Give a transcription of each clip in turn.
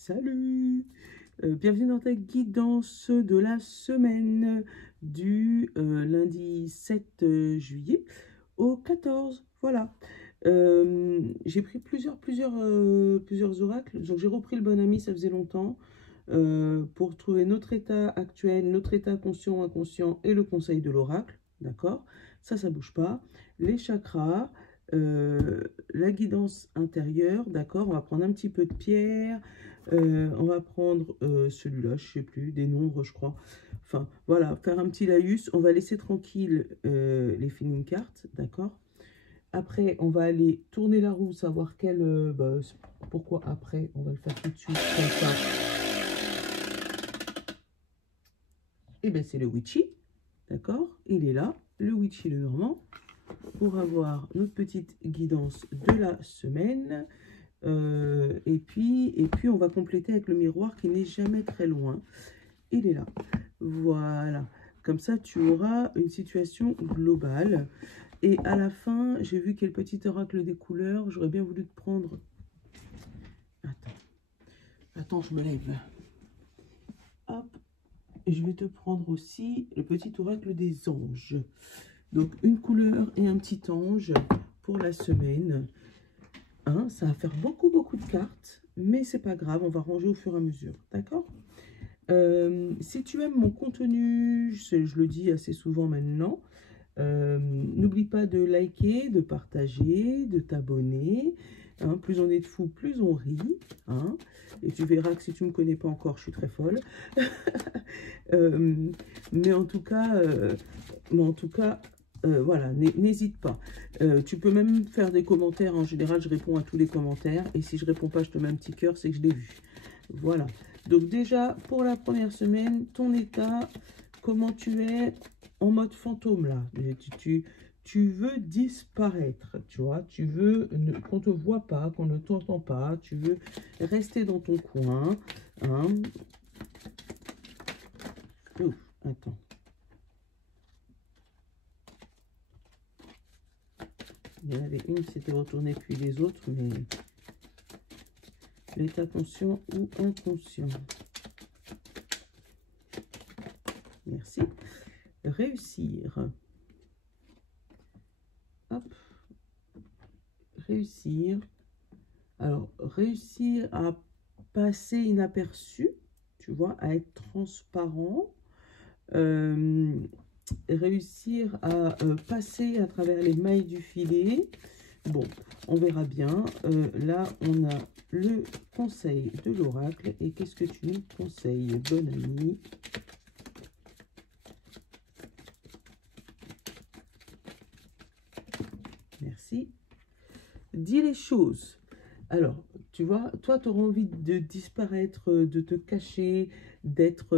Salut, bienvenue dans ta guidance de la semaine du lundi 7 juillet au 14. Voilà. J'ai pris plusieurs oracles. Donc j'ai repris le bon ami, ça faisait longtemps, pour trouver notre état actuel, notre état conscient ou inconscient et le conseil de l'oracle. D'accord? Ça bouge pas. Les chakras, la guidance intérieure. D'accord? On va prendre un petit peu de pierre. On va prendre celui-là, je sais plus, des nombres, je crois. Enfin, voilà, faire un petit laïus. On va laisser tranquille les feeling cards, d'accord? Après, on va aller tourner la roue, savoir pourquoi après, on va le faire tout de suite, comme ça. Et bien, c'est le Witchy, d'accord? Il est là, le Witchy le Normand, pour avoir notre petite guidance de la semaine. Et puis, on va compléter avec le miroir qui n'est jamais très loin. Il est là. Voilà. Comme ça, tu auras une situation globale. Et à la fin, j'ai vu qu'il y a le petit oracle des couleurs. J'aurais bien voulu te prendre... Attends, je me lève. Hop. Et je vais te prendre aussi le petit oracle des anges. Donc, une couleur et un petit ange pour la semaine. Hein, ça va faire beaucoup de cartes, mais c'est pas grave, on va ranger au fur et à mesure, d'accord? Si tu aimes mon contenu, je le dis assez souvent maintenant, n'oublie pas de liker, de partager, de t'abonner. Hein, plus on est de fous, plus on rit. Hein, et tu verras que si tu ne me connais pas encore, je suis très folle. Mais en tout cas, voilà, n'hésite pas. Tu peux même faire des commentaires. En général, je réponds à tous les commentaires. Et si je réponds pas, je te mets un petit cœur, c'est que je l'ai vu. Voilà. Donc déjà, pour la première semaine, ton état, comment tu es en mode fantôme là. Tu veux disparaître, tu vois. Tu veux qu'on ne te voit pas, qu'on ne t'entend pas. Tu veux rester dans ton coin. Hein. Ouf, attends. Il y en avait une qui s'était retournée, puis les autres, mais l'état conscient ou inconscient. Merci. Réussir. Hop. Réussir. Alors, réussir à passer inaperçu, tu vois, à être transparent. Réussir à passer à travers les mailles du filet. Bon, on verra bien. Là, on a le conseil de l'oracle. Et qu'est-ce que tu nous conseilles, bonne amie? Merci. Dis les choses. Alors, tu vois, toi, tu auras envie de disparaître, de te cacher, d'être,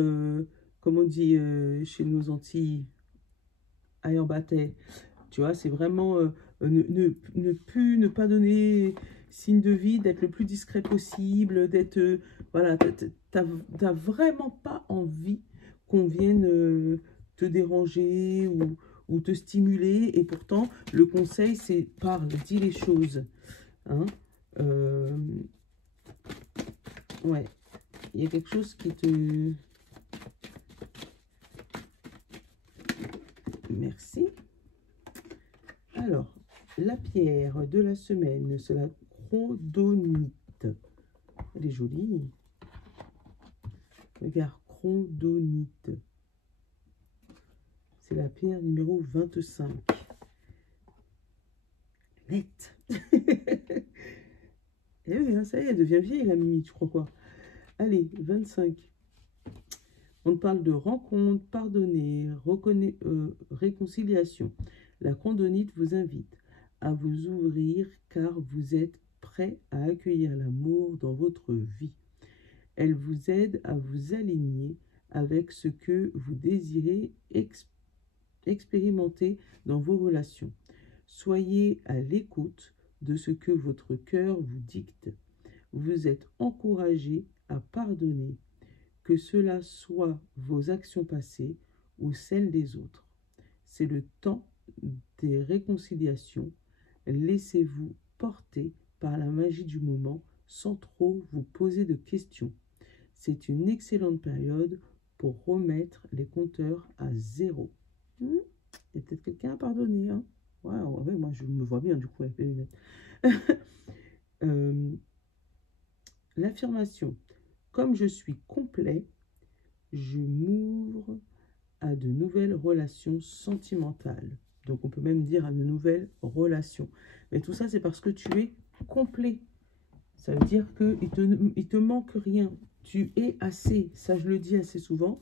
comme on dit chez nos Antilles, ayant batté. Tu vois, c'est vraiment ne pas donner signe de vie, d'être le plus discret possible, d'être... voilà, t'as vraiment pas envie qu'on vienne te déranger ou te stimuler. Et pourtant, le conseil, c'est parle, dis les choses. Hein, ouais, il y a quelque chose qui te... Merci. Alors, la pierre de la semaine, c'est la chrondonite. Elle est jolie. Regarde, chrondonite. C'est la pierre numéro 25. Nette. Eh oui, hein, ça y est, elle devient vieille, la Mimi, tu crois quoi? Allez, 25. On parle de rencontre, pardonner, réconciliation. La chrondonite vous invite à vous ouvrir car vous êtes prêt à accueillir l'amour dans votre vie. Elle vous aide à vous aligner avec ce que vous désirez expérimenter dans vos relations. Soyez à l'écoute de ce que votre cœur vous dicte. Vous êtes encouragé à pardonner, que cela soit vos actions passées ou celles des autres. C'est le temps des réconciliations. Laissez-vous porter par la magie du moment sans trop vous poser de questions. C'est une excellente période pour remettre les compteurs à zéro. Il y a peut-être quelqu'un à pardonner. Hein. Ouais, moi, je me vois bien du coup avec les lunettes. L'affirmation. Comme je suis complet, je m'ouvre à de nouvelles relations sentimentales. Donc, on peut même dire à de nouvelles relations. Mais tout ça, c'est parce que tu es complet. Ça veut dire qu'il te manque rien. Tu es assez. Ça, je le dis assez souvent.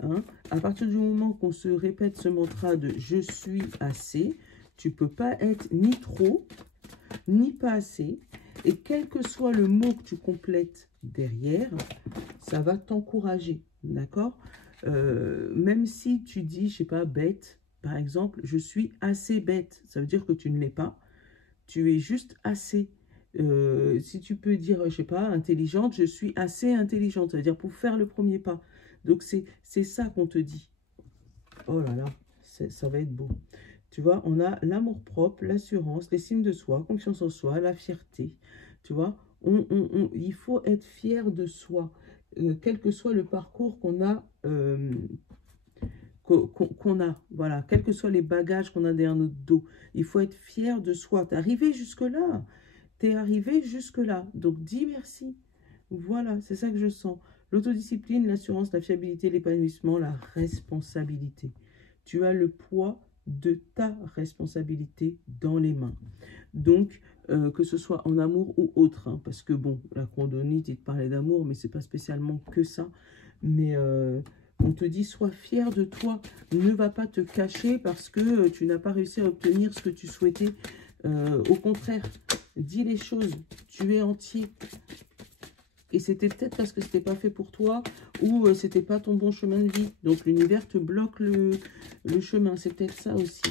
Hein. À partir du moment qu'on se répète ce mantra de « je suis assez », tu ne peux pas être ni trop, ni pas assez. Et quel que soit le mot que tu complètes derrière, ça va t'encourager. D'accord? Même si tu dis, je sais pas, bête, par exemple, je suis assez bête. Ça veut dire que tu ne l'es pas. Tu es juste assez. Si tu peux dire, je sais pas, intelligente, je suis assez intelligente. Ça veut dire pour faire le premier pas. Donc, c'est ça qu'on te dit. Oh là là, ça va être beau. Tu vois, on a l'amour-propre, l'assurance, l'estime de soi, confiance en soi, la fierté. Tu vois, il faut être fier de soi, quel que soit le parcours qu'on a, voilà, quels que soient les bagages qu'on a derrière notre dos. Il faut être fier de soi. Tu es arrivé jusque-là. Tu es arrivé jusque-là. Donc, dis merci. Voilà, c'est ça que je sens. L'autodiscipline, l'assurance, la fiabilité, l'épanouissement, la responsabilité. Tu as le poids de ta responsabilité dans les mains. Donc, que ce soit en amour ou autre, hein, parce que bon, la chronomite, il te parlait d'amour, mais c'est pas spécialement que ça. Mais on te dit, sois fier de toi, ne va pas te cacher parce que tu n'as pas réussi à obtenir ce que tu souhaitais. Au contraire, dis les choses, tu es entier. Et c'était peut-être parce que c'était pas fait pour toi ou c'était pas ton bon chemin de vie. Donc l'univers te bloque le chemin, c'est peut-être ça aussi.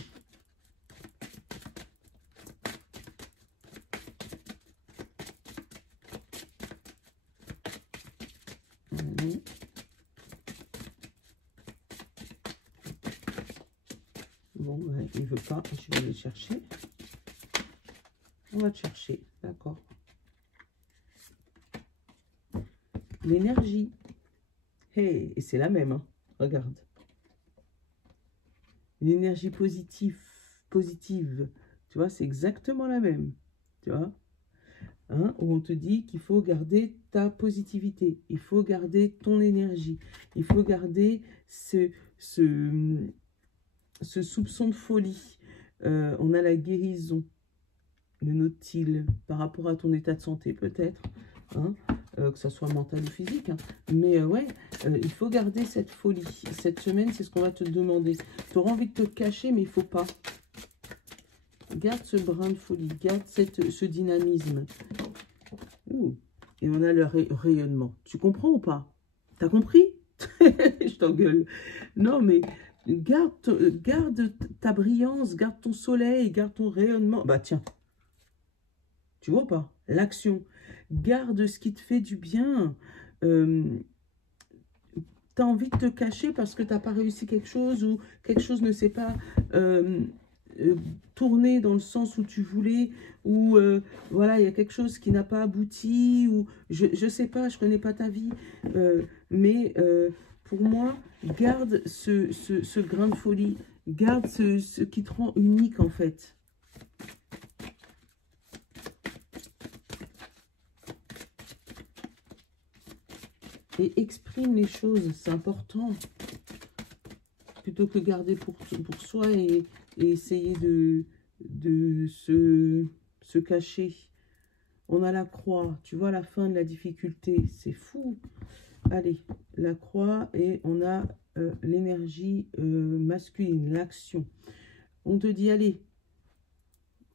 Bon, ouais, il veut pas, je vais aller chercher. On va te chercher, d'accord. L'énergie. Hey, et c'est la même, hein. Regarde. Une énergie positive. Tu vois, c'est exactement la même. Tu vois, hein, où on te dit qu'il faut garder ta positivité. Il faut garder ton énergie. Il faut garder ce soupçon de folie. On a la guérison. Le nautile par rapport à ton état de santé peut-être, hein, que ce soit mental ou physique. Hein. Mais ouais, il faut garder cette folie. Cette semaine, c'est ce qu'on va te demander. Tu auras envie de te cacher, mais il ne faut pas. Garde ce brin de folie, garde ce dynamisme. Ouh. Et on a le rayonnement. Tu comprends ou pas? T'as compris? Je t'engueule. Non, mais garde ta brillance, garde ton soleil, garde ton rayonnement. Bah tiens. Tu vois pas? L'action. Garde ce qui te fait du bien. Tu as envie de te cacher parce que tu n'as pas réussi quelque chose ou quelque chose ne s'est pas tourné dans le sens où tu voulais ou voilà, il y a quelque chose qui n'a pas abouti ou je ne sais pas, je ne connais pas ta vie. Mais pour moi, garde ce grain de folie. Garde ce qui te rend unique en fait. Et exprime les choses, c'est important. Plutôt que garder pour soi et essayer de se cacher. On a la croix, tu vois la fin de la difficulté, c'est fou. Allez, la croix et on a l'énergie masculine, l'action. On te dit, allez,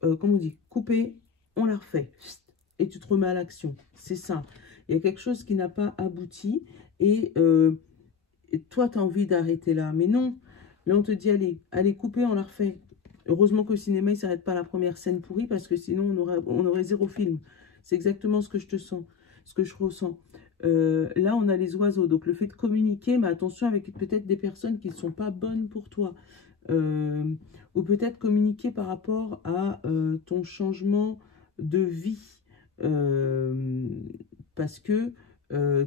comment on dit, couper, on la refait. Et tu te remets à l'action, c'est ça. Il y a quelque chose qui n'a pas abouti et toi, tu as envie d'arrêter là. Mais non, là, on te dit, allez, couper, on la refait. Heureusement qu'au cinéma, il ne s'arrête pas à la première scène pourrie parce que sinon, on aurait zéro film. C'est exactement ce que je te sens, ce que je ressens. Là, on a les oiseaux. Donc, le fait de communiquer, mais attention avec peut-être des personnes qui ne sont pas bonnes pour toi. Ou peut-être communiquer par rapport à ton changement de vie. euh, parce que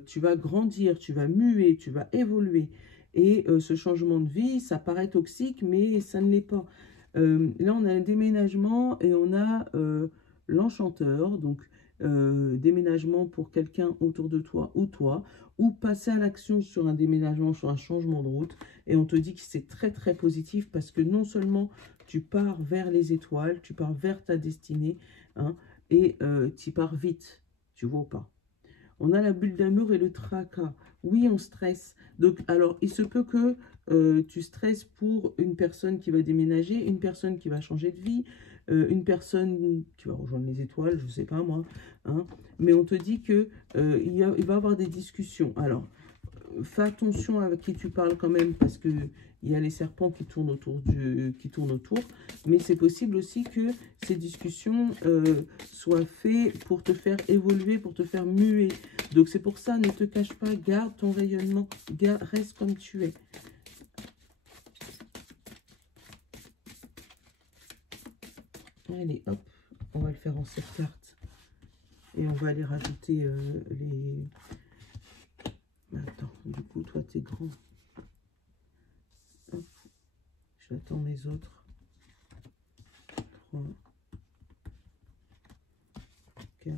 tu vas grandir, tu vas muer, tu vas évoluer. Et ce changement de vie, ça paraît toxique, mais ça ne l'est pas. Là, on a un déménagement et on a l'enchanteur, donc déménagement pour quelqu'un autour de toi ou passer à l'action sur un déménagement, sur un changement de route. Et on te dit que c'est très très positif parce que non seulement tu pars vers les étoiles, tu pars vers ta destinée, hein, et tu pars vite, tu vois ou pas. On a la bulle d'amour et le tracas. Oui, on stresse. Donc, alors, il se peut que tu stresses pour une personne qui va déménager, une personne qui va changer de vie, une personne qui va rejoindre les étoiles, je ne sais pas moi. Hein. Mais on te dit que il va y avoir des discussions. Alors, fais attention avec qui tu parles quand même, parce que il y a les serpents qui tournent autour, mais c'est possible aussi que ces discussions soient faites pour te faire évoluer, pour te faire muer. Donc c'est pour ça, ne te cache pas, garde ton rayonnement, reste comme tu es. Allez, hop, on va le faire en 7 cartes. Et on va aller rajouter les... Attends, du coup, toi, t'es grand. Hop, j'attends mes autres. 3, 4,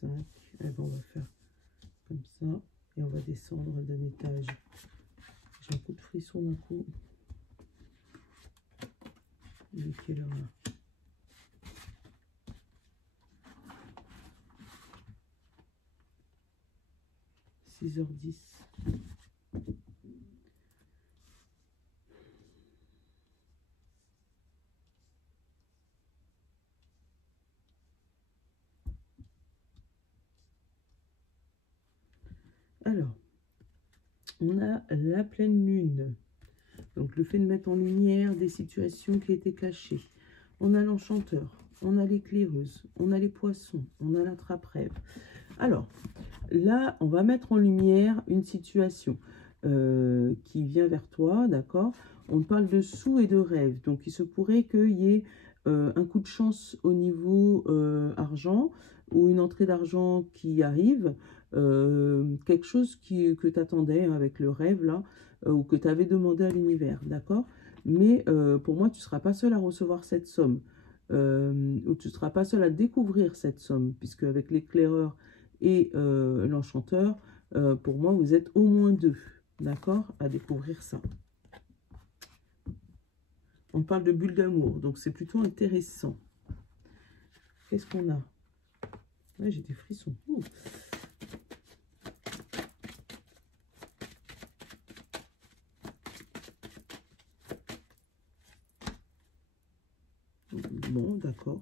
5. Et ben, on va faire comme ça. Et on va descendre d'un étage. J'ai un coup de frisson d'un coup. Il est quelle heure là? 6h10. Alors, on a la pleine lune. Donc, le fait de mettre en lumière des situations qui étaient cachées. On a l'enchanteur, on a l'éclaireuse, on a les poissons, on a la trappe-rêve. Alors, là, on va mettre en lumière une situation qui vient vers toi, d'accord? On parle de sous et de rêve. Donc, il se pourrait qu'il y ait un coup de chance au niveau argent ou une entrée d'argent qui arrive. Quelque chose que tu attendais avec le rêve, là, ou que tu avais demandé à l'univers, d'accord? Mais pour moi, tu ne seras pas seul à recevoir cette somme. Ou tu ne seras pas seul à découvrir cette somme, puisque avec l'éclaireur et l'enchanteur, pour moi, vous êtes au moins 2, d'accord, à découvrir ça. On parle de bulle d'amour, donc c'est plutôt intéressant. Qu'est-ce qu'on a? Ouais, j'ai des frissons. Ouh. Bon, d'accord.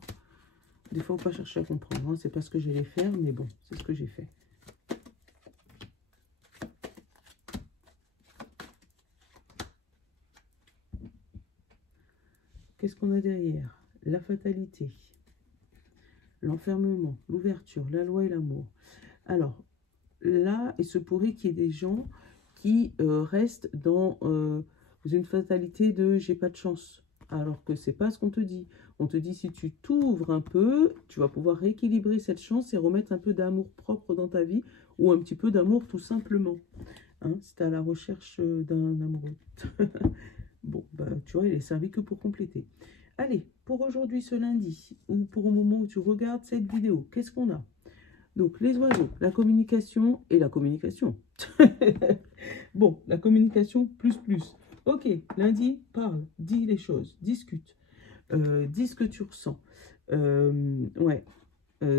Des fois, il ne faut pas chercher à comprendre. Hein. C'est pas ce que j'allais faire, mais bon, c'est ce que j'ai fait. Qu'est-ce qu'on a derrière? La fatalité, l'enfermement, l'ouverture, la loi et l'amour. Alors, là, il se pourrait qu'il y ait des gens qui restent dans une fatalité de « j'ai pas de chance ». Alors que c'est pas ce qu'on te dit. On te dit, si tu t'ouvres un peu, tu vas pouvoir rééquilibrer cette chance et remettre un peu d'amour propre dans ta vie, ou un petit peu d'amour tout simplement. Hein, si tu es à la recherche d'un amoureux. Bon, bah, tu vois, il est servi que pour compléter. Allez, pour aujourd'hui, ce lundi, ou pour au moment où tu regardes cette vidéo, qu'est-ce qu'on a? Donc, les oiseaux, la communication et la communication. Bon, la communication plus. Ok, lundi, parle, dis les choses, discute. Dis ce que tu ressens. Ouais,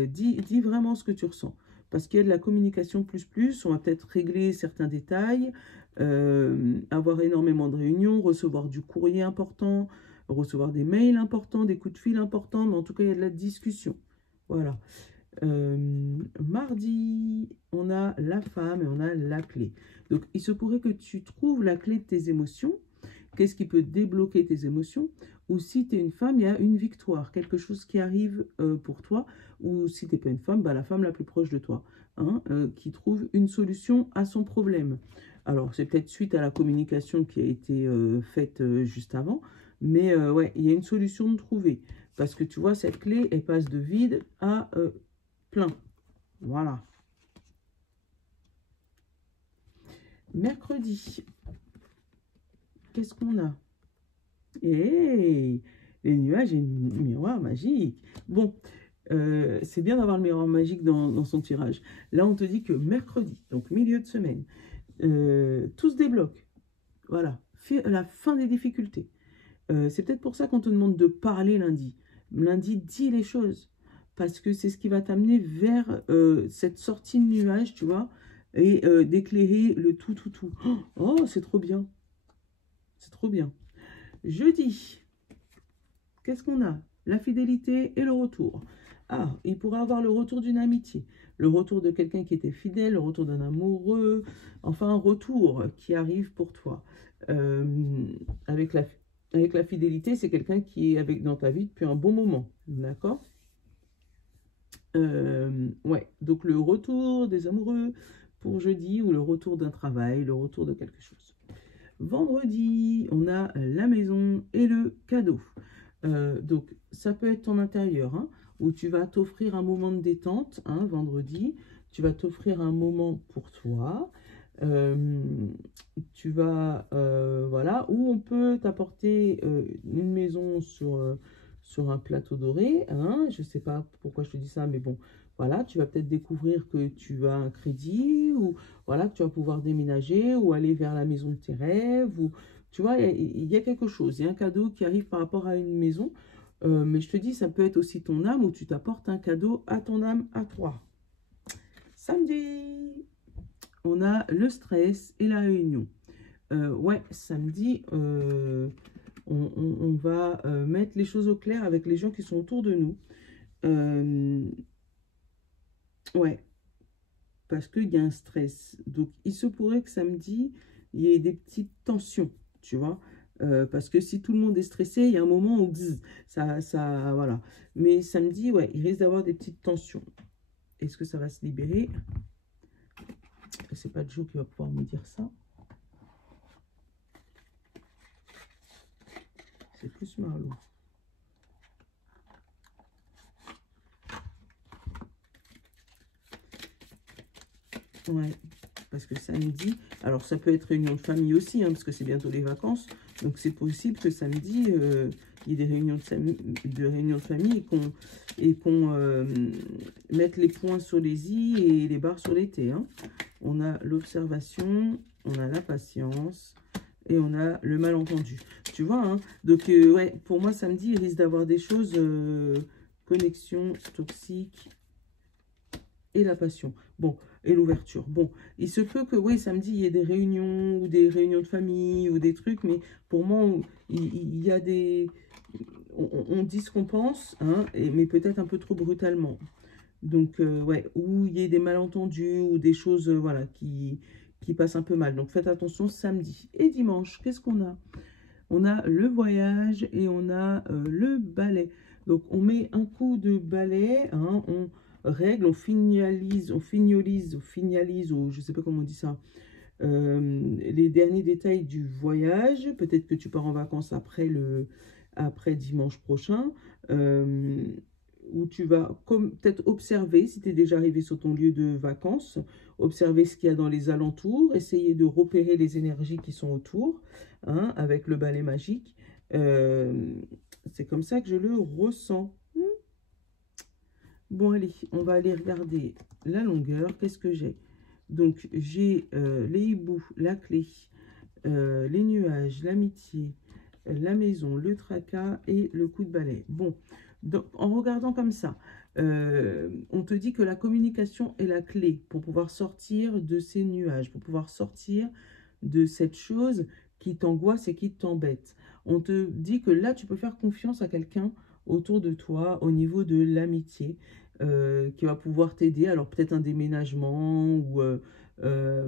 dis vraiment ce que tu ressens. Parce qu'il y a de la communication plus. On va peut-être régler certains détails, avoir énormément de réunions, recevoir du courrier important, recevoir des mails importants, des coups de fil importants, mais en tout cas, il y a de la discussion. Voilà. Mardi, on a la femme et on a la clé. Donc, il se pourrait que tu trouves la clé de tes émotions. Qu'est-ce qui peut débloquer tes émotions? Ou si tu es une femme, il y a une victoire, quelque chose qui arrive pour toi. Ou si tu n'es pas une femme, bah, la femme la plus proche de toi, hein, qui trouve une solution à son problème. Alors, c'est peut-être suite à la communication qui a été faite juste avant, Mais ouais, il y a une solution de trouver. Parce que tu vois, cette clé, elle passe de vide à plein. Voilà. Mercredi, qu'est-ce qu'on a? Hey, les nuages et le miroir magique. Bon, c'est bien d'avoir le miroir magique dans son tirage. Là, on te dit que mercredi, donc milieu de semaine, tout se débloque. Voilà, la fin des difficultés. C'est peut-être pour ça qu'on te demande de parler lundi. Lundi, dis les choses. Parce que c'est ce qui va t'amener vers cette sortie de nuage, tu vois, et d'éclairer le tout, tout, tout. Oh, c'est trop bien. C'est trop bien. Jeudi, qu'est-ce qu'on a? La fidélité et le retour. Ah, il pourrait avoir le retour d'une amitié, le retour de quelqu'un qui était fidèle, le retour d'un amoureux, enfin un retour qui arrive pour toi. Euh, avec la fidélité, c'est quelqu'un qui est dans ta vie depuis un bon moment, d'accord? Ouais, donc le retour des amoureux pour jeudi ou le retour d'un travail, le retour de quelque chose. Vendredi, on a la maison et le cadeau. Donc, ça peut être ton intérieur, hein, où tu vas t'offrir un moment de détente, hein, vendredi. Tu vas t'offrir un moment pour toi. Euh, voilà, où on peut t'apporter une maison sur un plateau doré. Hein, je ne sais pas pourquoi je te dis ça, mais bon, voilà, tu vas peut-être découvrir que tu as un crédit, ou voilà, que tu vas pouvoir déménager, ou aller vers la maison de tes rêves, ou tu vois, il y a quelque chose, il y a un cadeau qui arrive par rapport à une maison. Mais je te dis, ça peut être aussi ton âme, où tu t'apportes un cadeau à ton âme, à toi. Samedi, on a le stress et la réunion. Ouais, samedi, on va mettre les choses au clair avec les gens qui sont autour de nous. Ouais, parce qu'il y a un stress. Donc, il se pourrait que samedi, il y ait des petites tensions, tu vois. Parce que si tout le monde est stressé, il y a un moment où voilà. Mais samedi, ouais, il risque d'avoir des petites tensions. Est-ce que ça va se libérer? C'est pas Joe qui va pouvoir me dire ça. C'est plus Marlo. Ouais, parce que samedi, alors ça peut être réunion de famille aussi, hein, parce que c'est bientôt les vacances. Donc c'est possible que samedi, il y ait des réunions de famille et qu'on mette les points sur les i et les barres sur les t. Hein. On a l'observation, on a la patience et on a le malentendu. Tu vois, hein, donc ouais, pour moi samedi, il risque d'avoir des choses, connexion toxique et la passion. Bon, et l'ouverture. Bon, il se peut que, oui, samedi, il y ait des réunions ou des réunions de famille ou des trucs, mais pour moi, il y a des... On dit ce qu'on pense, hein, mais peut-être un peu trop brutalement. Donc, ouais, ou il y ait des malentendus ou des choses, voilà, qui passent un peu mal. Donc, faites attention samedi. Et dimanche, qu'est-ce qu'on a? On a le voyage et on a le balai. Donc, on met un coup de balai, hein, on règle, on finalise, ou je ne sais pas comment on dit ça, les derniers détails du voyage. Peut-être que tu pars en vacances après dimanche prochain, où tu vas peut-être observer, si tu es déjà arrivé sur ton lieu de vacances, observer ce qu'il y a dans les alentours, essayer de repérer les énergies qui sont autour, hein, avec le balai magique. C'est comme ça que je le ressens. Bon, allez, on va aller regarder la longueur. Qu'est-ce que j'ai? Donc, j'ai les hiboux, la clé, les nuages, l'amitié, la maison, le tracas et le coup de balai. Bon, donc, en regardant comme ça, on te dit que la communication est la clé pour pouvoir sortir de ces nuages, pour pouvoir sortir de cette chose qui t'angoisse et qui t'embête. On te dit que là, tu peux faire confiance à quelqu'un autour de toi au niveau de l'amitié, qui va pouvoir t'aider. Alors peut-être un déménagement ou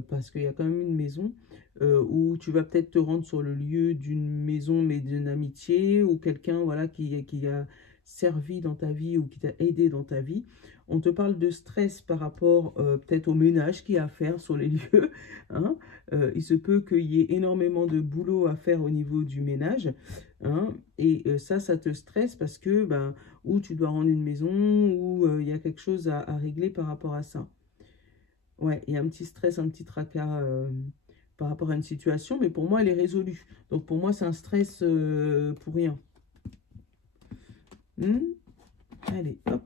parce qu'il y a quand même une maison où tu vas peut-être te rendre sur le lieu d'une maison mais d'une amitié ou quelqu'un voilà servi dans ta vie ou qui t'a aidé dans ta vie. On te parle de stress par rapport peut-être au ménage qu'il y a à faire sur les lieux. Hein. Il se peut qu'il y ait énormément de boulot à faire au niveau du ménage. Hein, et ça te stresse parce que ben, ou tu dois rendre une maison ou il y a quelque chose à régler par rapport à ça. Ouais, il y a un petit stress, un petit tracas par rapport à une situation, mais pour moi, elle est résolue. Donc pour moi, c'est un stress pour rien. Allez, hop.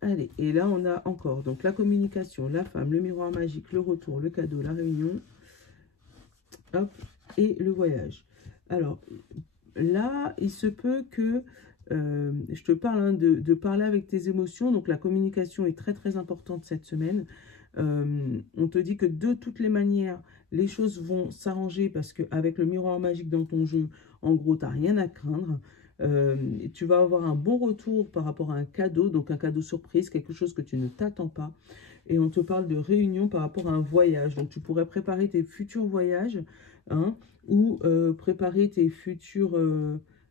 Allez, et là, on a encore donc la communication, la femme, le miroir magique, le retour, le cadeau, la réunion. Hop, et le voyage. Alors, là, il se peut que je te parle hein, de parler avec tes émotions. Donc, la communication est très, très importante cette semaine. On te dit que de toutes les manières, les choses vont s'arranger parce qu'avec le miroir magique dans ton jeu, en gros, tu n'as rien à craindre. Tu vas avoir un bon retour par rapport à un cadeau, donc un cadeau surprise, quelque chose que tu ne t'attends pas. Et on te parle de réunion par rapport à un voyage. Donc, tu pourrais préparer tes futurs voyages hein, ou préparer tes futures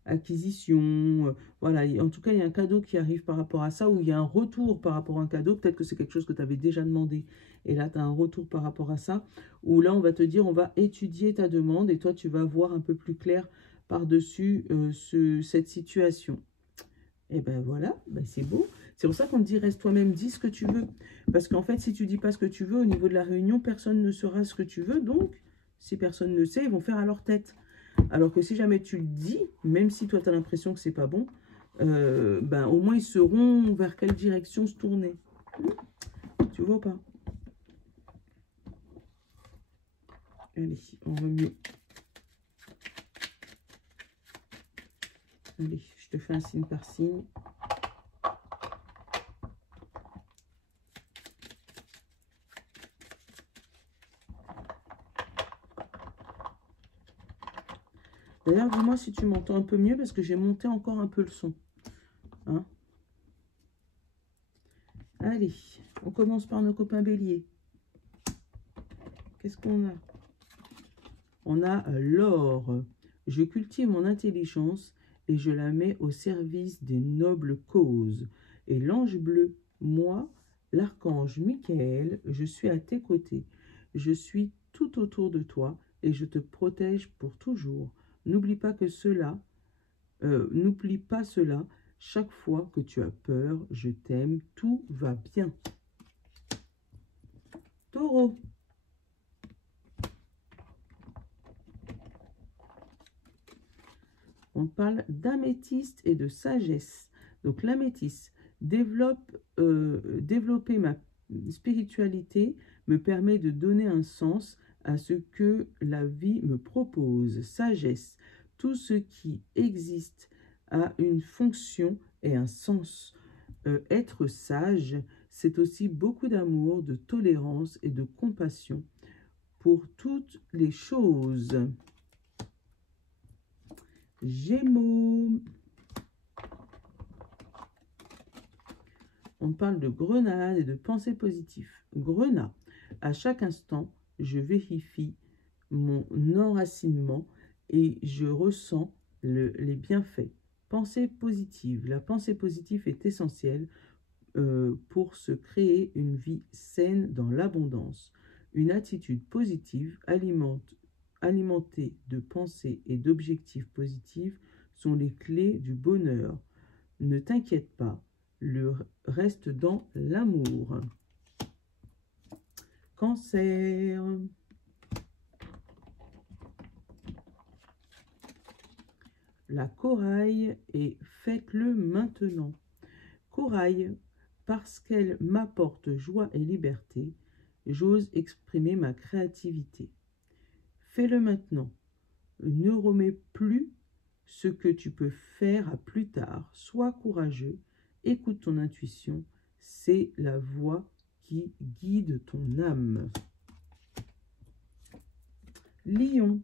acquisitions. Voilà, en tout cas, il y a un cadeau qui arrive par rapport à ça ou il y a un retour par rapport à un cadeau. Peut-être que c'est quelque chose que tu avais déjà demandé et là, tu as un retour par rapport à ça. Ou là, on va te dire, on va étudier ta demande et toi, tu vas voir un peu plus clair par-dessus cette situation. Et ben voilà, ben c'est beau. C'est pour ça qu'on te dit, reste toi-même, dis ce que tu veux. Parce qu'en fait, si tu dis pas ce que tu veux, au niveau de la réunion, personne ne saura ce que tu veux. Donc, si personne ne sait, ils vont faire à leur tête. Alors que si jamais tu le dis, même si toi, tu as l'impression que c'est pas bon, ben au moins, ils sauront vers quelle direction se tourner. Tu vois pas? Allez, on remue. Allez, je te fais un signe par signe. D'ailleurs, dis-moi si tu m'entends un peu mieux parce que j'ai monté encore un peu le son. Hein? Allez, on commence par nos copains béliers. Qu'est-ce qu'on a? On a l'or. Je cultive mon intelligence et je la mets au service des nobles causes. Et l'ange bleu, moi, l'archange Michael, je suis à tes côtés. Je suis tout autour de toi et je te protège pour toujours. N'oublie pas cela. Chaque fois que tu as peur, je t'aime, tout va bien. Taureau. On parle d'améthyste et de sagesse. Donc l'améthyste, développer ma spiritualité me permet de donner un sens à ce que la vie me propose. Sagesse, tout ce qui existe a une fonction et un sens. Être sage, c'est aussi beaucoup d'amour, de tolérance et de compassion pour toutes les choses. Gémeaux. On parle de grenade et de pensée positive. Grenade. À chaque instant, je vérifie mon enracinement et je ressens les bienfaits. Pensée positive. La pensée positive est essentielle pour se créer une vie saine dans l'abondance. Une attitude positive alimentée de pensées et d'objectifs positifs sont les clés du bonheur. Ne t'inquiète pas, le reste dans l'amour. Cancer. La corail et faites-le maintenant. Corail, parce qu'elle m'apporte joie et liberté, j'ose exprimer ma créativité. Fais-le maintenant. Ne remets plus ce que tu peux faire à plus tard. Sois courageux, écoute ton intuition, c'est la voix qui guide ton âme. Lion.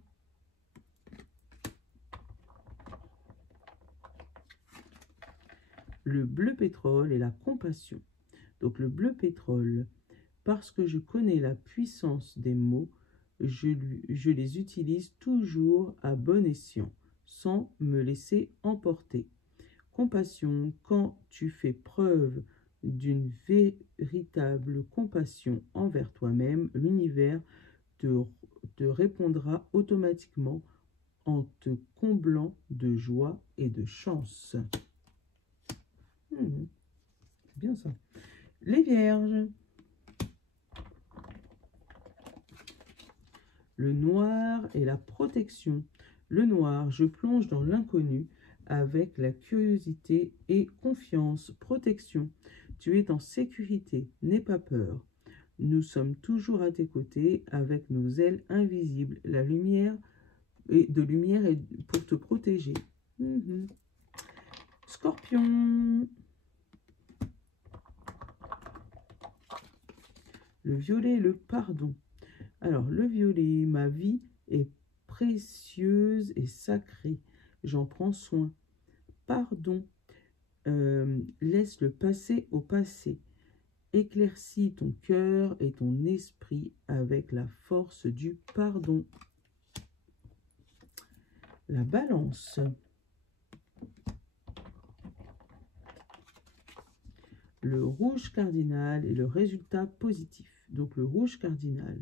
Le bleu pétrole et la compassion. Donc le bleu pétrole, parce que je connais la puissance des mots, je les utilise toujours à bon escient, sans me laisser emporter. compassion. Quand tu fais preuve d'une véritable compassion envers toi-même, l'univers te répondra automatiquement en te comblant de joie et de chance. C'est bien ça. Les Vierges. Le noir et la protection. Le noir, je plonge dans l'inconnu avec la curiosité et confiance. Protection, tu es en sécurité, n'aie pas peur. Nous sommes toujours à tes côtés avec nos ailes invisibles. La lumière est pour te protéger. Scorpion. Le violet, le pardon. Alors, le violet, ma vie est précieuse et sacrée. J'en prends soin. Pardon. Laisse le passé au passé. Éclaircis ton cœur et ton esprit avec la force du pardon. La balance. Le rouge cardinal est le résultat positif. Donc le rouge cardinal,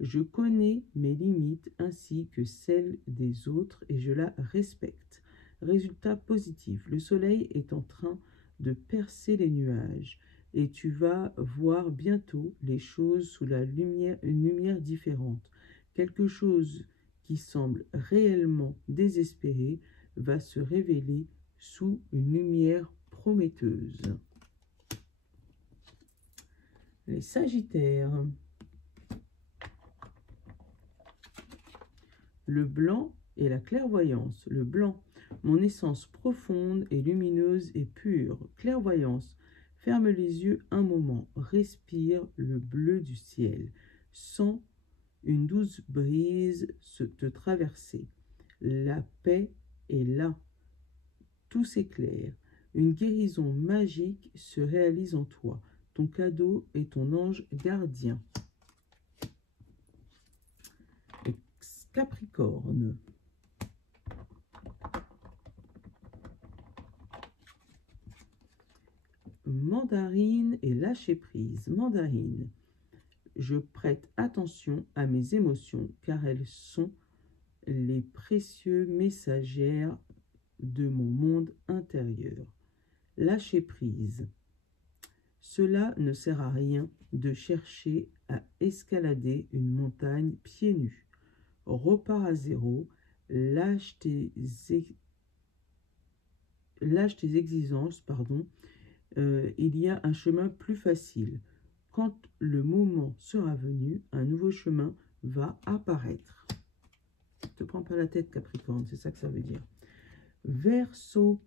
je connais mes limites ainsi que celles des autres et je la respecte. Résultat positif, le soleil est en train de percer les nuages et tu vas voir bientôt les choses sous une lumière différente. Quelque chose qui semble réellement désespéré va se révéler sous une lumière prometteuse. Les Sagittaires. Le blanc et la clairvoyance. Le blanc, mon essence profonde et lumineuse et pure. Clairvoyance, ferme les yeux un moment, respire le bleu du ciel. Sens une douce brise te traverser. La paix est là. Tout s'éclaire. Une guérison magique se réalise en toi. Ton cadeau est ton ange gardien. Capricorne. Mandarine et lâcher prise. Mandarine. Je prête attention à mes émotions car elles sont les précieux messagères de mon monde intérieur. Lâcher prise. Cela ne sert à rien de chercher à escalader une montagne pieds nus. Repars à zéro, lâche tes exigences, il y a un chemin plus facile. Quand le moment sera venu, un nouveau chemin va apparaître. Ne te prends pas la tête, Capricorne, c'est ça que ça veut dire. Verseau.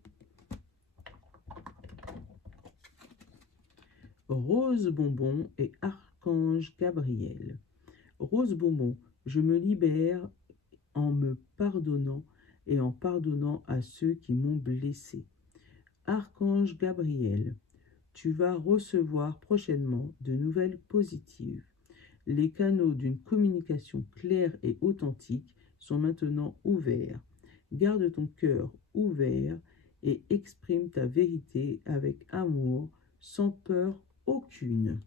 Rose bonbon et archange Gabriel. Rose bonbon, je me libère en me pardonnant et en pardonnant à ceux qui m'ont blessé. Archange Gabriel, tu vas recevoir prochainement de nouvelles positives. Les canaux d'une communication claire et authentique sont maintenant ouverts. Garde ton cœur ouvert et exprime ta vérité avec amour, sans peur aucune.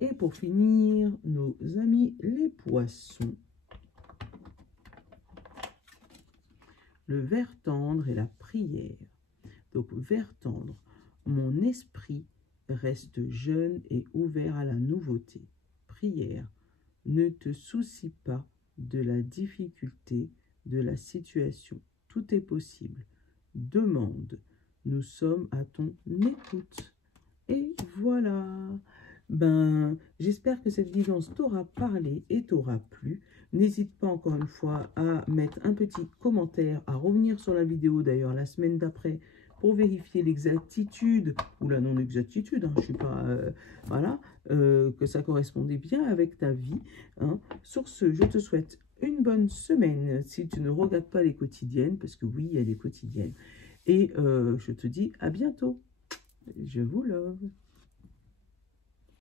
Et pour finir, nos amis les poissons. Le ver tendre et la prière. Donc, ver tendre, mon esprit reste jeune et ouvert à la nouveauté. Prière, ne te soucie pas de la difficulté de la situation. Tout est possible. Demande, nous sommes à ton écoute. Et voilà. Ben, j'espère que cette guidance t'aura parlé et t'aura plu. N'hésite pas encore une fois à mettre un petit commentaire, à revenir sur la vidéo d'ailleurs la semaine d'après pour vérifier l'exactitude ou la non-exactitude, hein, je suis pas, que ça correspondait bien avec ta vie. Hein. Sur ce, je te souhaite une bonne semaine si tu ne regardes pas les quotidiennes, parce que oui, il y a des quotidiennes. Et je te dis à bientôt. Je vous love.